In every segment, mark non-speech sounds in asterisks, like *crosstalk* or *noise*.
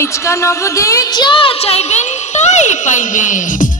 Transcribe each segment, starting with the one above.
আজকা নগদে যা চাইবেন তাই পাইবেন।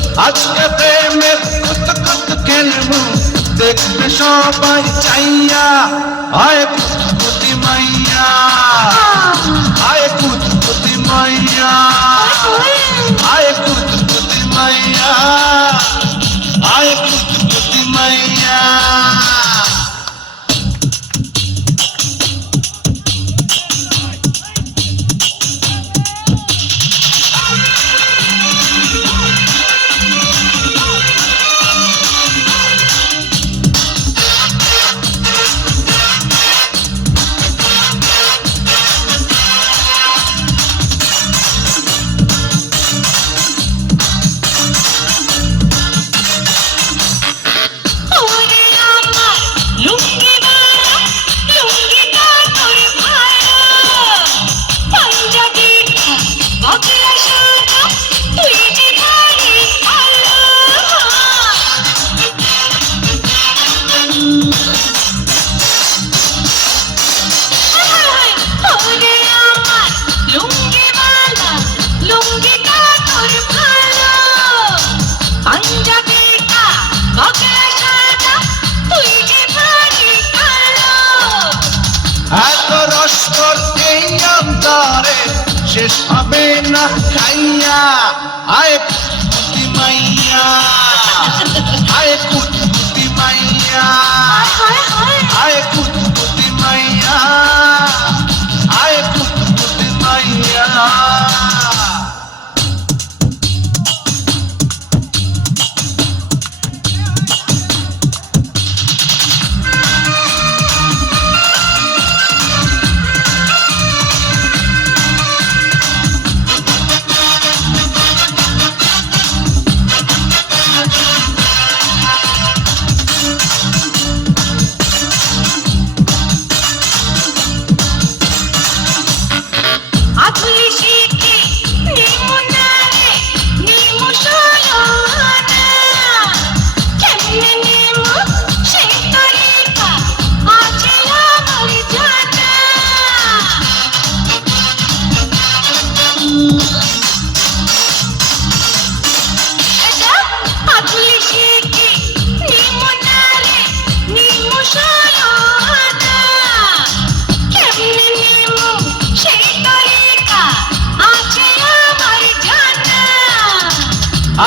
চড়াছি চড়াছি কত ঘরেতে আজকে আমি হাওয়াতে কুইরা আইছি রে তোর বাড়িতে ওই নাম কি রে তোর কুতকুতি ওই নাম কি রে তোর কুতকুতি আজকে প্রেমের কুত কুত খেলবো দেখবে সবাই চাইয়া আয় কুতকুতি মাইয়া শেষ হবে না খাইয়া। আয় কুতি মাইয়া। *laughs* আয় কুতি মাইয়া। আয় কুতকুতি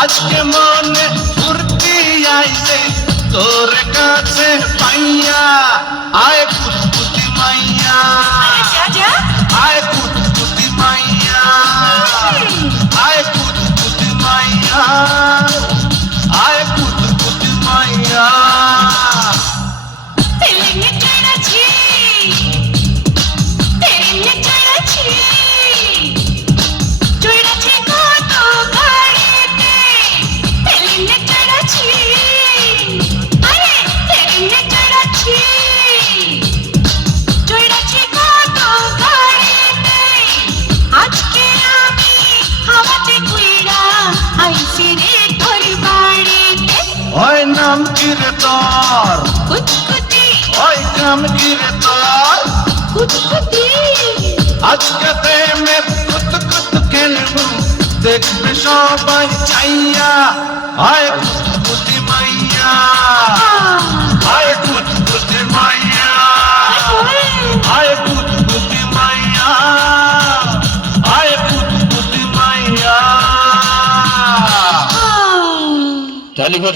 আজকে মনে ফুর্তি আইছে তোর কাছে পাইয়া আয় কুতকুতি মাইয়া কামকিরে তার কুটকুটি ওই কামকিরে তার কুটকুটি আজকেতে মে কুত কুত খেলব দেখবে সবাই চাইয়া আয় কুটকুটি মাইয়া আয় কুটকুটি মাইয়া আয় কুটকুটি মাইয়া আয় কুটকুটি মাইয়া টেলিফোন